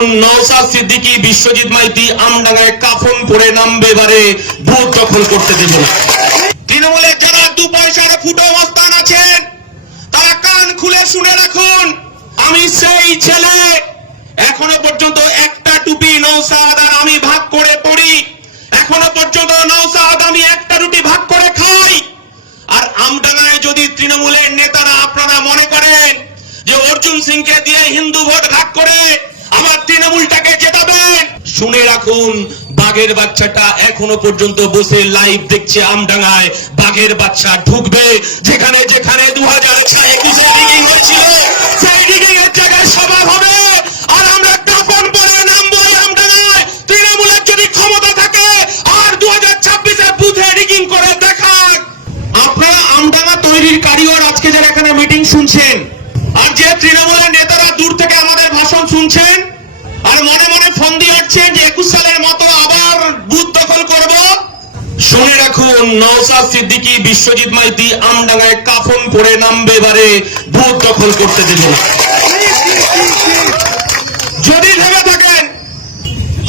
নওশাদ সিদ্দিকী, বিশ্বজিৎ মাইতি আমডাঙ্গায় কাফন পরে নামবে, এবারে বুথ দখল করতে দেব না। তৃণমূলের যারা দু পয়সার ফুটো মস্তান আছেন তারা কান খুলে শুনে রাখুন, আমি সেই ছেলে, এখনো পর্যন্ত একটা টুপি নওশাদ আর আমি ভাগ করে পড়ি, এখনো পর্যন্ত নওশাদ আমি একটা রুটি ভাগ করে খাই। আর আমডাঙ্গায় যদি তৃণমূলের নেতারা আপনারা মনে করেন যে অর্জুন সিংকে দিয়ে হিন্দু ভোট ভাগ করে আমার তৃণমূলটাকে জেতাবেন, শুনে রাখুন বাঘের বাচ্চাটা এখনো পর্যন্ত বসে লাইভ দেখছে আমডাঙ্গায়। বাঘের বাচ্চা ঢুকবে যেখানে যেখানে 2021 রিগিং হয়েছিল, সেই রিগিং এর জায়গায় সভা হবে, আর আমরা কাফন পরে নামবো আমডাঙ্গায়। তৃণমূলের যদি ক্ষমতা থাকে আর 2026 বুথে রিগিং করে দেখাক। আপনারা আমডাঙ্গা তৈরির কারিগর আজকে যারা এখানে মিটিং শুনছেন, আর যে তৃণমূলের নেতারা দূর থেকে আমাদের ভাষণ শুনছেন আর মনে মনে ফোন দিয়ে আসছেন যে 21 সালের মতো আবার বুথ দখল করব, শুনে রাখুন নওশাদ সিদ্দিকী, বিশ্বজিৎ মাইতি আমডাঙ্গায় কাফন পরে নামবে, এবারে বুথ দখল করতে দেব না। যদি ভেবে থাকেন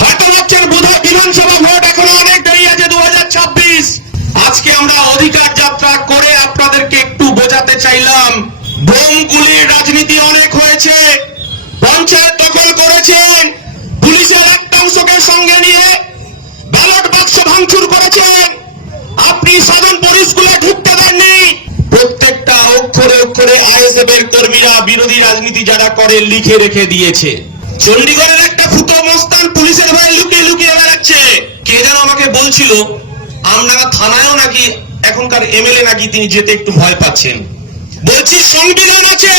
হয়তো ভাবছেন বোধহয় বিধানসভা ভোট এখনো অনেক দেরি আছে, 2026, আজকে আমরা অধিকার যাত্রা করে আপনাদেরকে একটু বোঝাতে চাইলাম। বোম গুলির রাজনীতি অনেক হয়েছে, পঞ্চায়েত দখল করেছেন, পুলিশের একটা অংশকে সঙ্গে নিয়ে ব্যালট বাক্স ভাঙচুর করেছেন, আপনি সাধারণ পুলিশগুলো ঢুকতে দেননি। প্রত্যেকটা অক্ষরে অক্ষরে আইএসএফ এর কর্মীরা বিরোধী রাজনীতি যারা করে লিখে রেখে দিয়েছে। চণ্ডীগড়ের একটা ফুটো মস্তান পুলিশের ভয়ে লুকিয়ে লুকিয়ে বেড়াচ্ছে। কে যেন আমাকে বলছিল আমডাঙ্গা থানায়ও নাকি এখনকার এমএলএ নাকি তিনি যেতে একটু ভয় পাচ্ছেন। বলছি সংবিধান আছে,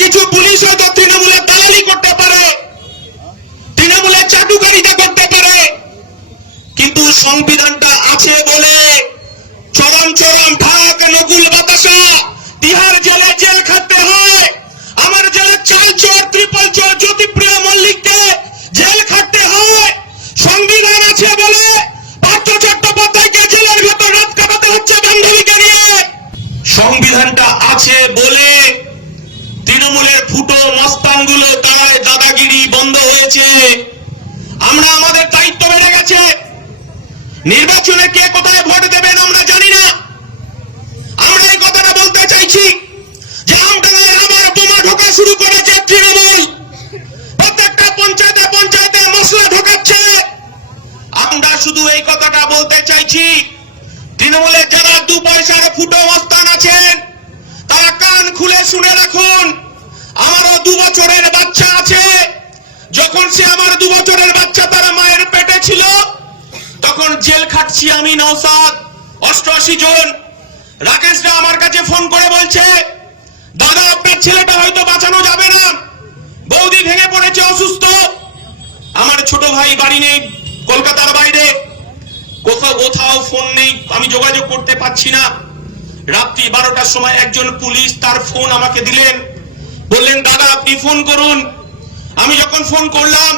কিছু পুলিশ হয়তো তৃণমূলের দালালি করতে পারে, তৃণমূলের চাটুকারিতা করতে পারে, কিন্তু সংবিধানটা আছে বলে চরম চরম ঢাক নকুল বাতাসা তিহার জেলে জেল খাটতে হয়। আমার জেলে চাল চোর, ট্রিপল চোর জ্যোতিপ্রিয় মল্লিককে জেল খাটতে হয়। সংবিধান আছে বলে পার্থ চট্টোপাধ্যায়কে জেলের ভেতর রাত কাটাতে হচ্ছে বান্ধবীকে নিয়ে। সংবিধানটা আছে বলে তৃণমূলের ফুটো মস্তানগুলো তারায় দাদাগিরি বন্ধ হয়েছে। আমরা আমাদের দায়িত্ব বেড়ে গেছে, নির্বাচনে কে কোথায় ভোট দেবেন আমরা জানি না। আমরা এই কথাটা বলতে চাইছি যে আমডাঙ্গায় আবার বোমা ঢোকা শুরু করেছে তৃণমূল, প্রত্যেকটা পঞ্চায়েতে পঞ্চায়েতে মশলা ঢোকাচ্ছে। আমরা শুধু এই কথাটা বলতে চাইছি, তৃণমূলের যারা দু পয়সার ফুটো মস্তান আছেন তারা কান খুলে শুনে রাখুন, আমারও 2 বছরের বাচ্চা আছে। যখন সে আমার 2 বছরের বাচ্চা তার মায়ের পেটে ছিল তখন জেল খাটছি আমি নওশাদ, 88 জন। রাকেশরা আমার কাছে ফোন করে বলছে দাদা আপনার ছেলেটা হয়তো বাঁচানো যাবে না, বৌদি ভেঙে পড়েছে অসুস্থ। আমার ছোট ভাই বাড়ি নেই, কলকাতার বাইরে, কোথাও ফোন নেই, আমি যোগাযোগ করতে পারছি না। রাত্রি 12টার সময় একজন পুলিশ তার ফোন আমাকে দিলেন, বললেন দাদা আপনি ফোন করুন। আমি যখন ফোন করলাম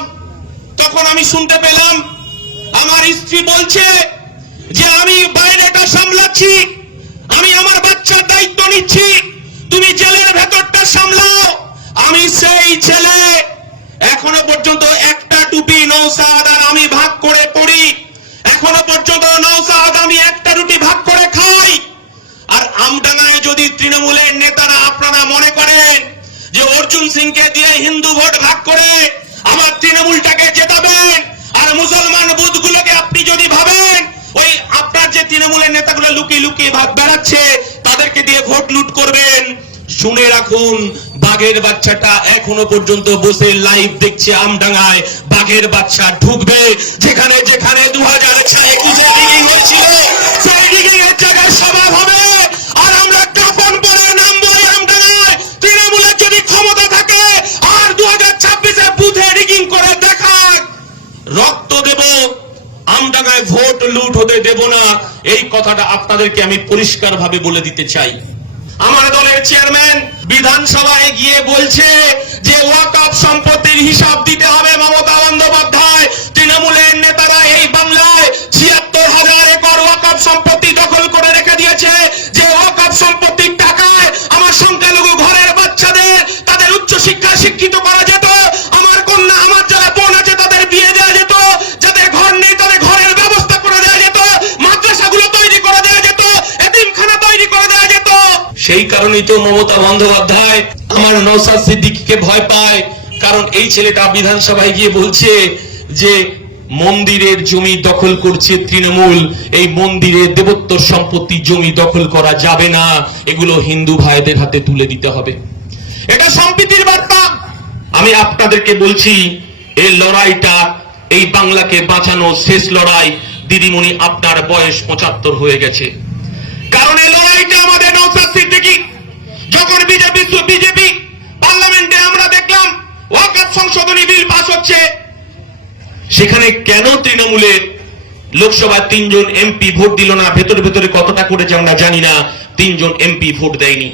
তখন আমি শুনতে পেলাম আমার স্ত্রী বলছে যে আমি বাইরেটা সামলাচ্ছি, আমি আমার বাচ্চার দায়িত্ব নিচ্ছি, তুমি জেলের ভেতরটা সামলাও। আমি সেই ছেলে, এখনো পর্যন্ত একটা টুপি নওশাদ আর আমি ভাগ করে পড়ি, এখনো পর্যন্ত নওশাদ আমি একটা রুটি ভাগ করে খাই। আর আমডাঙ্গায় যদি তৃণমূলের নেতারা আপনারা মনে করেন যে অর্জুন সিংকে দিয়ে হিন্দু ভোট ভাগ করে আমার তৃণমূলটাকে জেতাবেন, আর মুসলমান বুথগুলোকে আপনি যদি ভাবেন ওই আপনার যে তৃণমূলের নেতাগুলো লুকিয়ে লুকিয়ে ভাগ বেড়াচ্ছে তাদেরকে দিয়ে ভোট লুট করবেন, শুনে রাখুন বাঘের বাচ্চাটা এখনো পর্যন্ত বসে লাইভ দেখছে আমডাঙ্গায়। বাঘের বাচ্চা ঢুকবে যেখানে যেখানে 2021 রিগিং হয়েছিল, সেই রিগিং এর জায়গায় সভা হবে, আর আমরা কাফন পরে নামবো আমডাঙ্গায়। তৃণমূলের যদি ক্ষমতা থাকে আর 2026 বুথে রিগিং করে দেখাক, রক্ত দেব, আমডাঙ্গায় ভোট লুট হতে দেব না। এই কথাটা আপনাদেরকে আমি পরিষ্কার ভাবে বলে দিতে চাই। আমার দলের চেয়ারম্যান বিধানসভায় গিয়ে বলছে যে ওয়াকফ সম্পত্তির হিসাব দিতে হবে মমতা বন্দ্যোপাধ্যায়। তৃণমূলের নেতারা এই বাংলায় 76,000 একর ওয়াকফ সম্পত্তি দখল করে রেখে দিয়েছে, যে ওয়াকফ সম্পত্তির টাকায় আমার সংখ্যালঘু ঘরের বাচ্চাদের তাদের উচ্চ শিক্ষায় শিক্ষিত করা যেত, জননীত মমতা বন্দ্যোপাধ্যায় আমার নওশাদ সিদ্দিকীকে ভয় পায়, কারণ এই ছেলেটা বিধানসভায় গিয়ে বলছে যে মন্দিরের জমি দখল করছে তৃণমূল, এই মন্দিরের দেবোত্তর সম্পত্তি জমি দখল করা যাবে না, এগুলো হিন্দু ভাইদের হাতে তুলে দিতে হবে। এটা সম্প্রীতির বার্তা। আমি আপনাদেরকে বলছি, এই লড়াইটা, এই বাংলাকে বাঁচানো শেষ লড়াই। দিদিমণি, আপনার বয়স 75 হয়ে গেছে, কারণ এই লড়াইটা আমাদের নওশাদ সিদ্দিকী যখন বিজেপি পার্লামেন্টে আমরা দেখলাম ওয়াকফ সংশোধনী বিল পাস হচ্ছে, সেখানে কেন তৃণমূলের লোকসভার 3 জন এমপি ভোট দিল না? ভেতরে ভেতরে কতটা করেছে আমরা জানি না, 3 জন এমপি ভোট দেয়নি।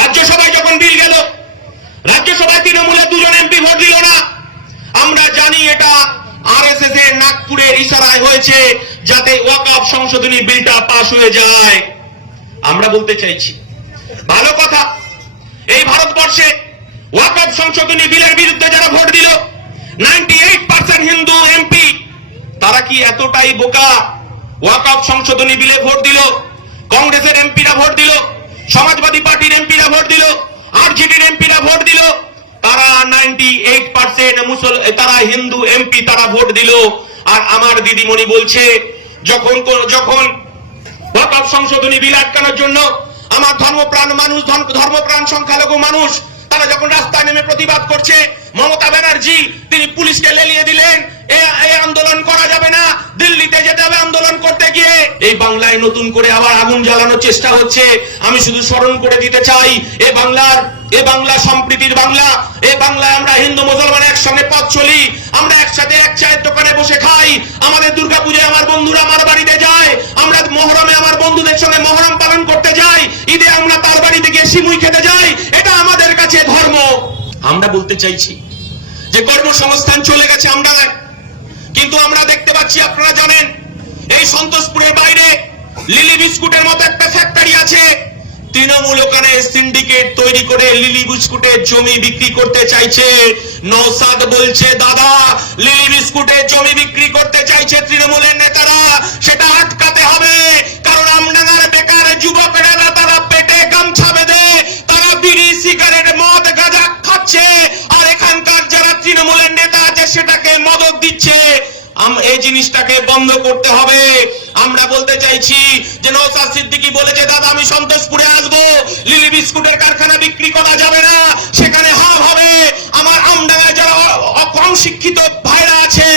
রাজ্যসভায় যখন বিল গেল, রাজ্যসভায় তৃণমূলের 2 জন এমপি ভোট দিল না। আমরা জানি এটা আরএসএস এর নাগপুরের ইশারায় হয়েছে, যাতে ওয়াকফ সংশোধনী বিলটা পাস হয়ে যায়। আমরা বলতে চাইছি, ভালো কথা, এই ভারতবর্ষে ওয়াকফ সংশোধনী বিলের বিরুদ্ধে যারা ভোট দিল 98% হিন্দু এমপি, তারা কি এতটাই বোকা? ওয়াকফ সংশোধনী বিলে ভোট দিল, কংগ্রেসের এমপিরা ভোট দিল, সমাজবাদী পার্টির এমপিরা ভোট দিল, আরজেডির এমপিরা ভোট দিল, তারা 98% তারা হিন্দু এমপি, তারা ভোট দিল। আর আমার দিদিমণি বলছে, যখন ওয়াকফ সংশোধনী বিল আটকানোর জন্য আমার ধর্মপ্রাণ মানুষ, ধর্মপ্রাণ সংখ্যালঘু মানুষ, তারা যখন রাস্তায় নেমে প্রতিবাদ করছে, মমতা ব্যানার্জি তিনি পুলিশকে লেলিয়ে দিলেন, এই আন্দোলন করা যাবে না, দিল্লিতে যেতে হবে আন্দোলন করতে গিয়ে। এই বাংলায় নতুন করে আবার আগুন জ্বালানোর চেষ্টা হচ্ছে। আমি শুধু স্মরণ করে দিতে চাই, এ বাংলা সম্প্রীতির বাংলা। এই বাংলায় আমরা হিন্দু মুসলমান একসঙ্গে পথ চলি, আমরা একসাথে এক চায়ের দোকানে বসে খাই, আমাদের দুর্গাপূজায় আমার বন্ধুরা আমার বাড়িতে যায়, আমরা মহরমে আমার বন্ধুদের সঙ্গে মহরম পালন করতে যাই, ঈদে আমরা তার বাড়িতে গিয়ে সিমুই খেতে যাই। এটা আমাদের কাছে ধর্ম। আমরা বলতে চাইছি যে কর্মসংস্থান চলে গেছে আমরা, কিন্তু আমরা দেখতে পাচ্ছি, আপনারা জানেন, এই সন্তোষপুরের বাইরে লিলি বিস্কুটের মতো একটা ফ্যাক্টরি আছে। তৃণমূল ওখানে সিন্ডিকেট তৈরি করে লিলি বিস্কুটের জমি বিক্রি করতে চাইছে। নওশাদ বলছে, দাদা, লিলি বিস্কুটের জমি বিক্রি করতে চাইছে তৃণমূলের নেতারা, সেটা আটকাতে হবে। কারণ আমডাঙ্গার বেকার যুবকেরা তারা পেটে গামছা বেঁধে তারা বিড়ি, সিগারেট, মদ, গাঁজা খাচ্ছে, আর এখানকার যারা তৃণমূলের নেতা আছে সেটাকে মদত দিচ্ছে। এই জিনিসটাকে বন্ধ করতে হবে। আমরা বলতে চাইছি যে নওশাদ সিদ্দিকী বলেছে, দাদা আমি সন্তোষপুরে আসবো, লিলি বিস্কুটের কারখানা বিক্রি করা যাবে না, সেখানে হাব হবে। আমার আমডাঙ্গায় যারা কম শিক্ষিত ভাইরা আছে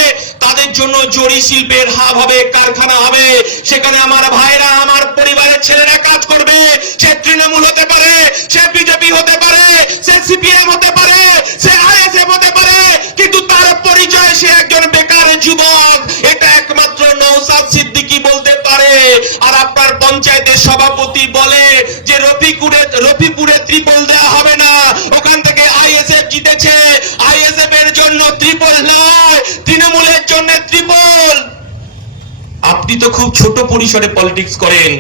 তাদের জন্য জরি শিল্পের হাব হবে, কারখানা হবে, সেখানে আমার ভাইরা, আমার পরিবারের ছেলেরা কাজ করবে। সে তৃণমূল হতে পারে, সে বিজেপি হতে পারে, সে সিপিএম হতে পারে, সে আইএসএফ হতে পারে, কিন্তু তার পরিচয় সে একজন বেকার যুবক। এটা একমাত্র নওশাদ সিদ্দিকী বলতে পারে। আর আপনার পঞ্চায়েতের সভাপতি বলে যে রফিপুরে ত্রিপল দেওয়া হবে না, ওখান থেকে আইএসএফ জিতেছে, আইএসএফ এর জন্য ত্রিপল নয়, তৃণমূলের জন্য ত্রিপল। আপনি তো খুব ছোট পরিসরে পলিটিক্স করেন।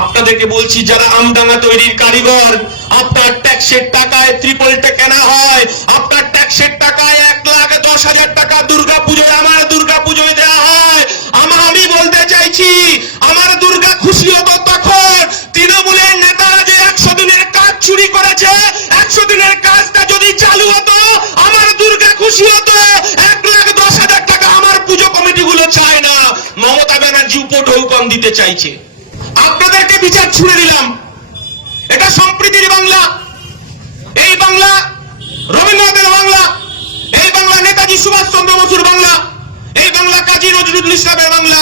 আপনাদেরকে বলছি, যারা আমডাঙ্গা তৈরির কারিগর, আপনার ট্যাক্সের টাকায় ত্রিপলটা কেনা হয়, আপনার ট্যাক্সের টাকায় 1,10,000 টাকা দুর্গাপুজোয়, আমার দুর্গাপুজোয় দেওয়া হয়। আমি বলতে চাইছি, আমার দুর্গা খুশি হতো তখন তৃণমূলের নেতারা যে 100 দিনের কাজ চুরি করেছে, 100 দিনের কাজটা যদি চালু হতো, আমার দুর্গা খুশি হতো। 1,10,000 টাকা আমার পুজো কমিটিগুলো চায় না, মমতা ব্যানার্জি উপঢৌকন দিতে চাইছে। আপনাদেরকে বিচার ছুড়ে দিলাম। এটা সম্প্রীতির বাংলা, এই বাংলা রবীন্দ্রনাথের বাংলা, এই বাংলা নেতাজি সুভাষচন্দ্র বসুর বাংলা, এই বাংলা কাজী নজরুল ইসলামের বাংলা।